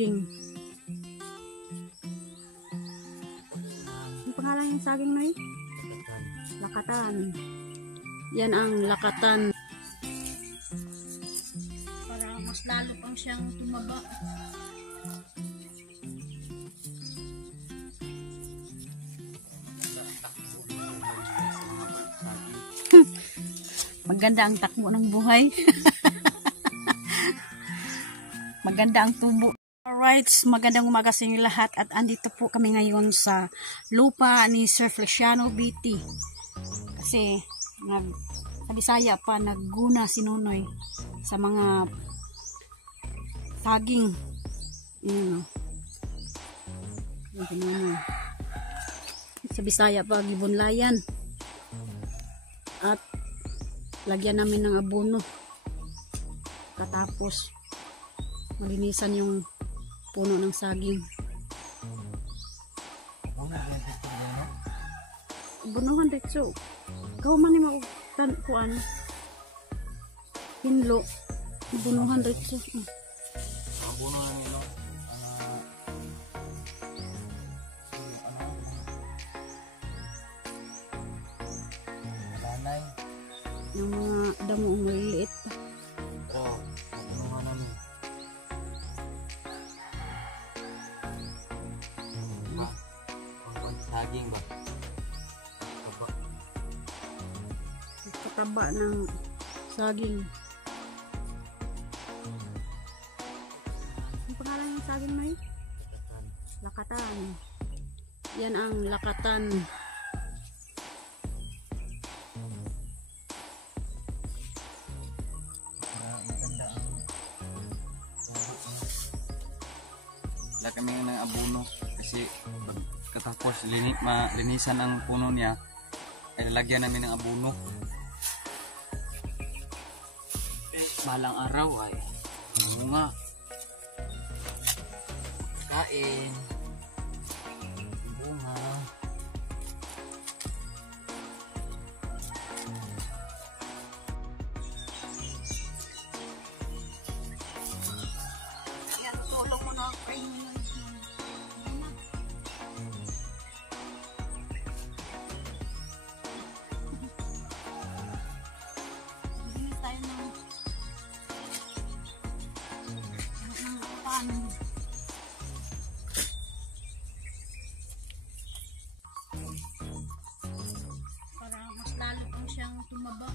Ang pangalan yung saging na yun? Lakatan. Yan ang lakatan. Para mas lalo pang siyang tumaba. Maganda ang takbo ng buhay. Maganda ang tubo. Alright, magandang umaga sa inyo lahat at andito po kami ngayon sa lupa ni Sir Feliciano BT. Kasi sa Bisaya pa nagguna si Nonoy sa mga saging. Sa Bisaya pa gibunlayan. At lagyan namin ng abono. Katapos malinisan yung puno ng saging. Bunuhan dito. Gawa man ni mautan kuan. Hinlo. Bunuhan dito. Bunuhan nilo. Lanay. Yung mga damo maliliit pa. Oh, bunuhan namin. Saging ba? Kataba ng saging. Ang pangalan ng saging na yun? Lakatan. Yan ang lakatan. Wala kami ng abono kasi katapos malinisan ang puno niya ay lalagyan namin ng abono. Balang araw ay bunga kain bunga. Yan, tulong mo na kayo. Para mas lalo pang siyang tumaba.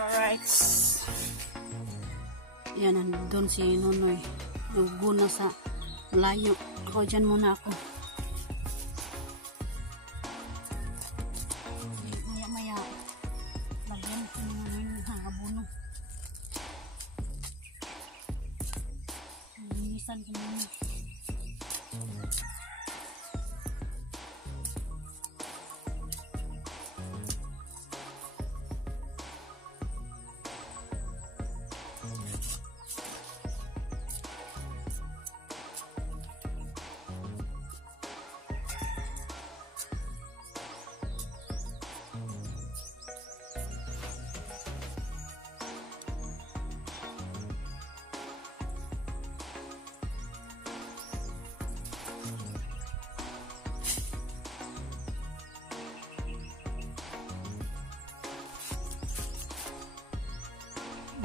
Alright. Yan, nandun si Nonoy. Nagguna sa layo. Ako dyan muna ako. Maya-maya. Lagyan ko ng abono. Linisan ko muna.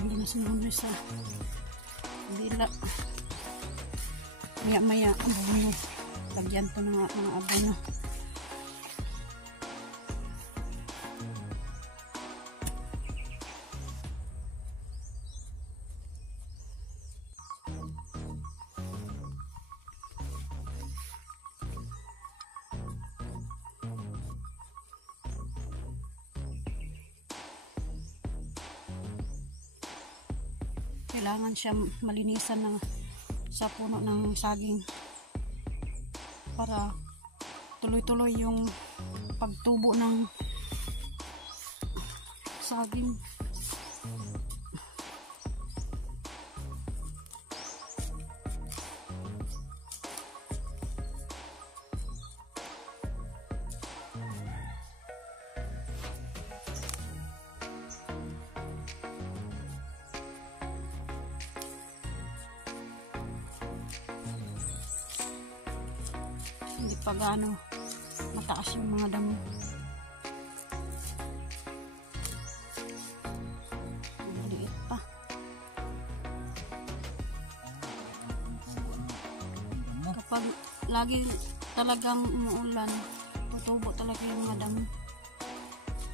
Hindi na sinunod sa bila. Maya-maya abono. Lagyan to ng mga abono. kailangan siya malinisan sa puno ng saging para tuloy-tuloy yung pagtubo ng saging. Hindi pa gaano mataas yung mga damo. Maliit pa. Kapag lagi talagang umuulan, tutubo talaga yung mga damo.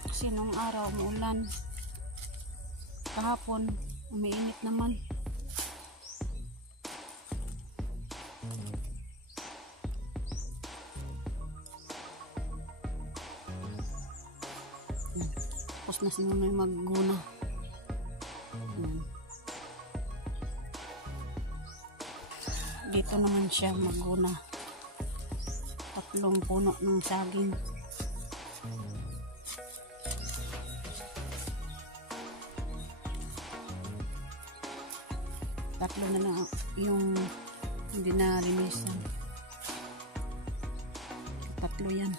Kasi nung araw umuulan, kahapon umiinit naman. Tapos na si Nunoy magguna. Yan. Dito naman siya magguna. 3 puno ng saging. Tatlo na lang yung hindi na linisan. 3 yan.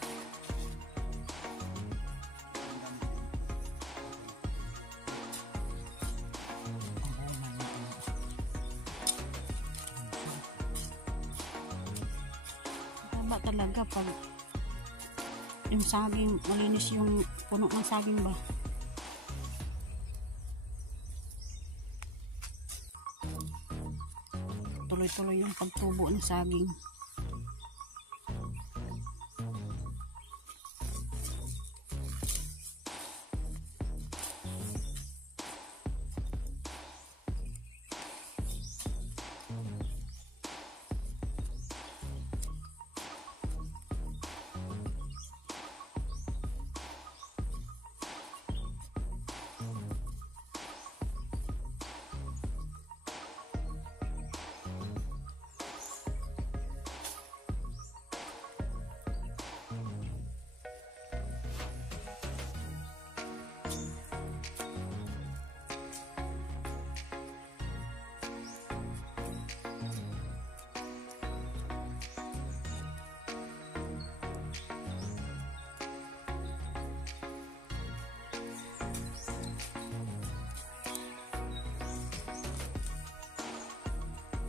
Talaga pag yung saging malinis, yung puno ng saging ba, tuloy-tuloy yung pagtubo ng saging.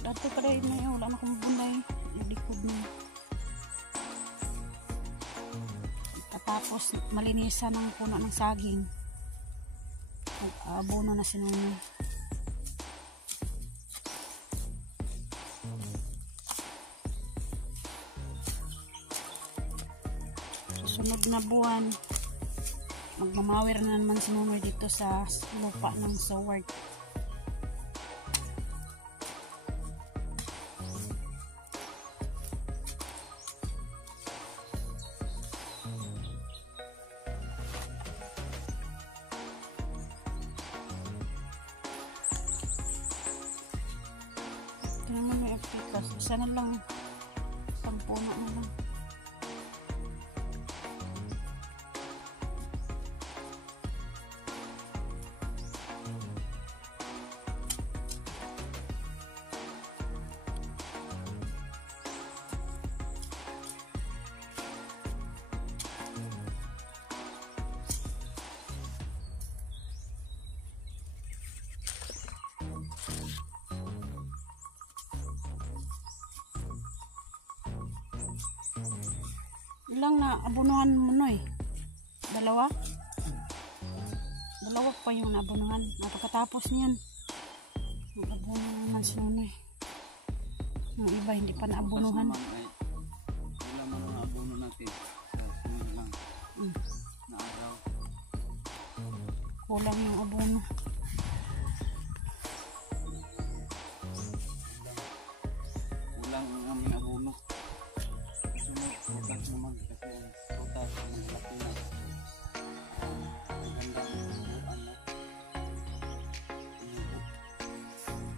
Dato pa rin na yun, wala na akong bunay, ilikod na. Tapos malinisan ng puno ng saging, abono na si Nunoy. Sunod na buwan, magmamawir na naman si Nunoy dito sa lupa ng soward. Ito naman may apikas. Isa na lang. Pagpuno na lang. Ilang na abunuhan mo, Noy? 2? 2 pa yung nabunuhan. Pagkatapos niyan, mag-abunuhan naman si Noy. Yung iba hindi pa naabunuhan. Wala mo na abuno natin. Sunod lang. Na araw. Kulang yung abuno. Kulang ang aming abuno. Bukas naman kasi ang butas ng laki na maganda ang buwan na inubo.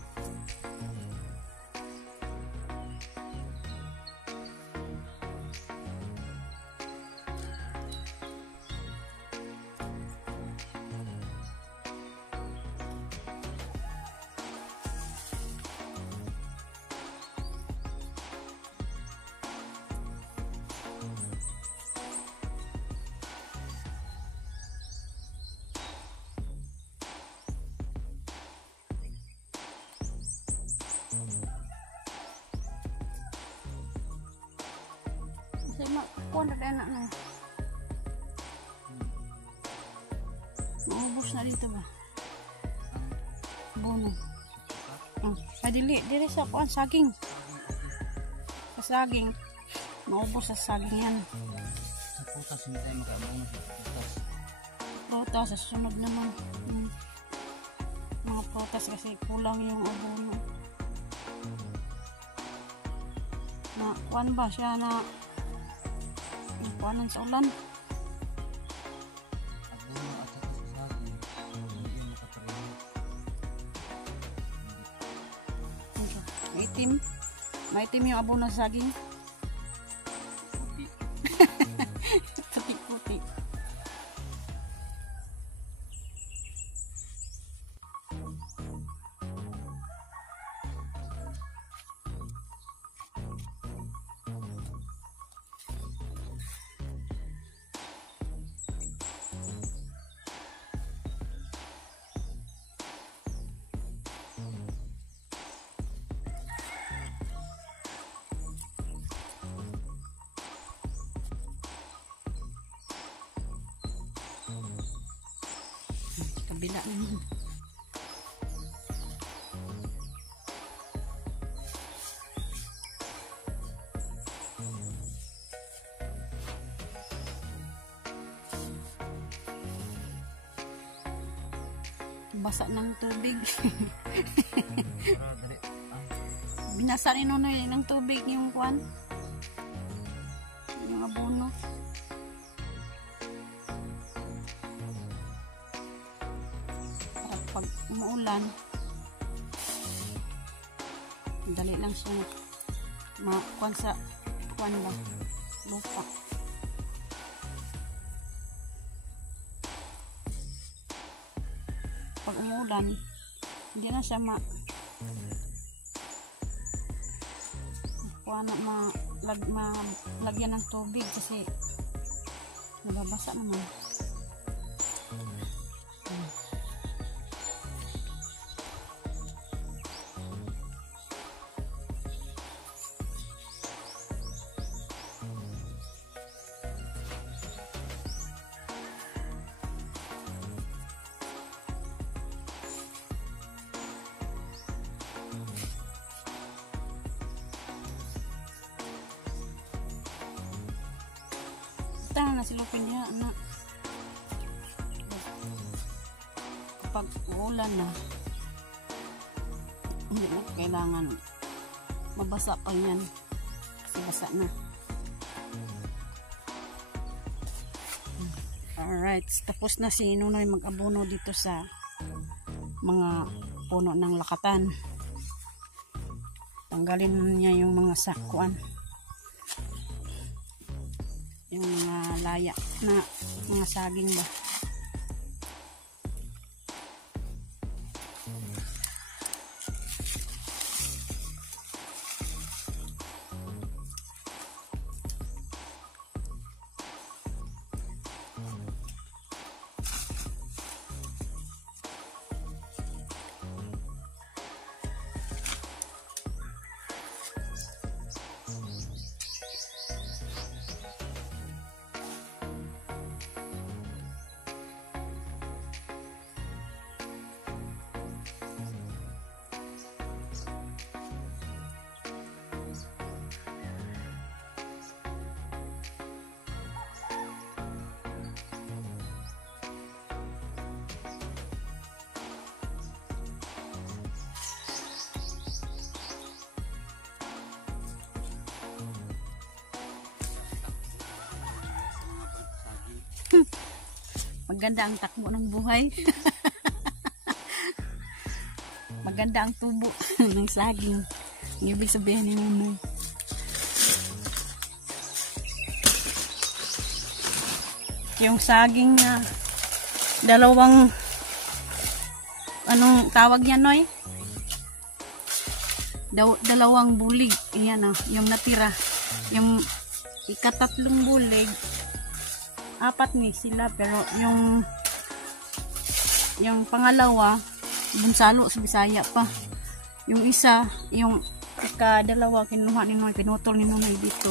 kuan na na no. Maubos na dito ba? Bono. Padili diri sa kuan saging. Sa saging. Maubos sa saging yan. Sa putas hindi tayo makabuno sa putas. Prutas sa sunod naman. Mga prutas kasi kulang yung abono. Na kuan ba siya na kuanan sa ulan. Abono at saka sa saging hindi makapareho. Maitim. Maitim yung abono sa saging. Puti. Puti-puti. Kabila naman. Basa ng tubig. Binasa ni Nonoy ng tubig yung kuan. Yung abono. Pag umuulan, dali lang siya makuan sa kuan ba lupa. Pag umuulan, hindi na siya lagyan ng tubig kasi nababasa naman. Na silupin niya na kapag uulan na hindi na kailangan mabasa pa yan kasi basa na. Alright, tapos na si Nonoy mag-abono dito sa mga puno ng lakatan. Tanggalin niya yung mga sakuan, yung mga laya na mga saging ba. Maganda ang takbo ng buhay. Maganda ang tubo ng saging. Ang ibig sabihin ni Nonoy. Yung saging na dalawang anong tawag yan, Noy? Dalawang bulig. Iyan yung natira. Yung ikatatlong bulig, apat ni sila, pero yung pangalawa bunsalo sa Bisaya pa. Yung isa, yung ikadalawa kinuha ni Nonoy, pinutol ni Nonoy dito.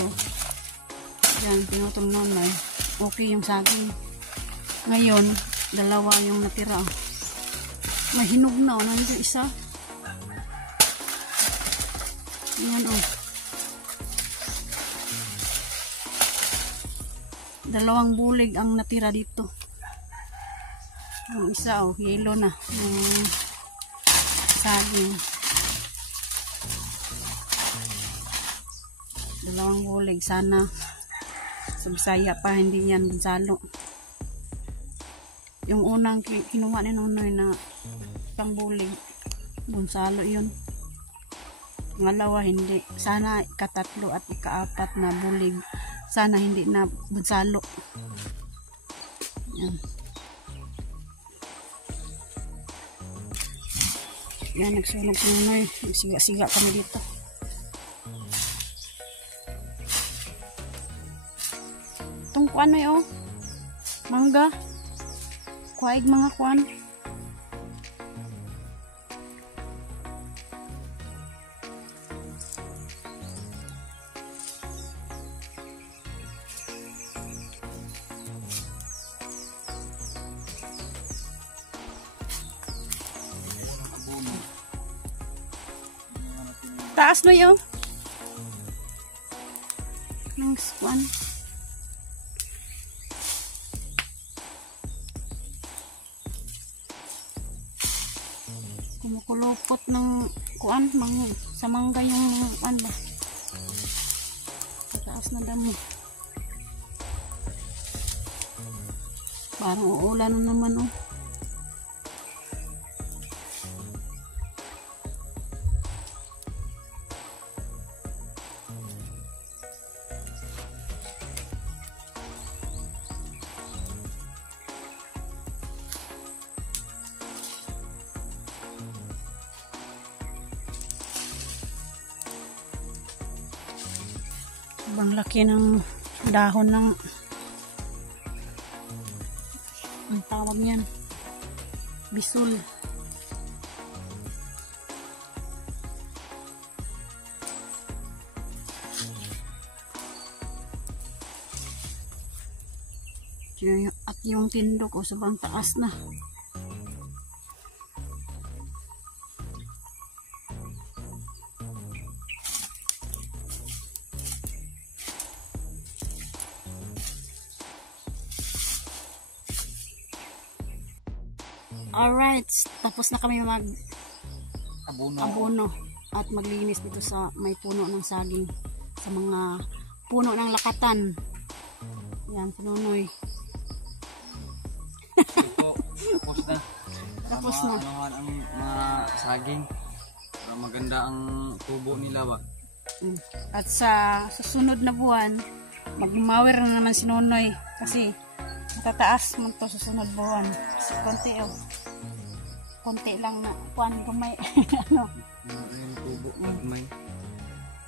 Yan, pinutol nonoy. Okay yung saging. Ngayon, dalawa yung natira. May hinog na, nandiyo isa. Yan dalawang bulig ang natira dito. Yung isa yellow na. Yung saging. Dalawang bulig. Sana sa Bisaya pa hindi yan bunsalo. Yung unang kinuha ni Nonoy na pangbulig, bunsalo yun. Ngalawa hindi. Sana ikatatlo at ikaapat na bulig, sana hindi na bunsalo. Yan. Yan, nagsunog si Nonoy. Siga-siga kami dito. Itong kuan na yun, mangga. Kuhaig mga kuan. Taas na yun. Next one. Kumukulupot ng kuan sa mangga yung kuan ba. Taas na damo. Parang uulan na naman oh. Ang laki ng dahon ng ang tawag niyan, bisul. At yung tindok sobrang taas na. Alright, tapos na kami mag abono at maglinis dito sa may puno ng saging, sa mga puno ng lakatan. Yan, Nonoy. Tapos na. Tapos na. Ang mga saging. Para maganda ang tubo nila ba. At sa susunod na buwan, magmawir na naman si Nonoy kasi matataas man to sa susunod buwan. So, konti lang na kuan gamay. Ano?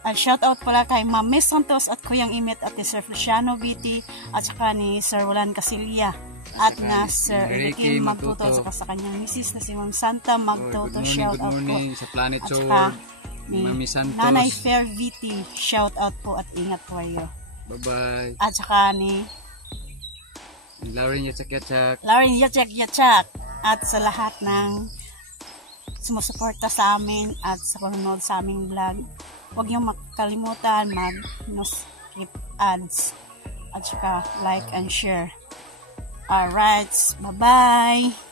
At shout out pala kay Ma'am Miss Santos at Kuyang Imit at Sir Feliciano BT at saka ni Sir Roland Casilia at na Sir Enrique Magtuto sa kanyang misis na si Ma'am Santa Magtuto. Shout out po. Sa Planet at Show saka ni Mami Santos. Nanay Fair VT. Shout out po at ingat po kayo. Bye bye. At saka ni Lauren Yachak. at sa lahat ng sumusuporta sa amin at sa panonood sa aming vlog. Huwag niyong makalimutan mag-skip ads at saka like and share. Alright, bye-bye!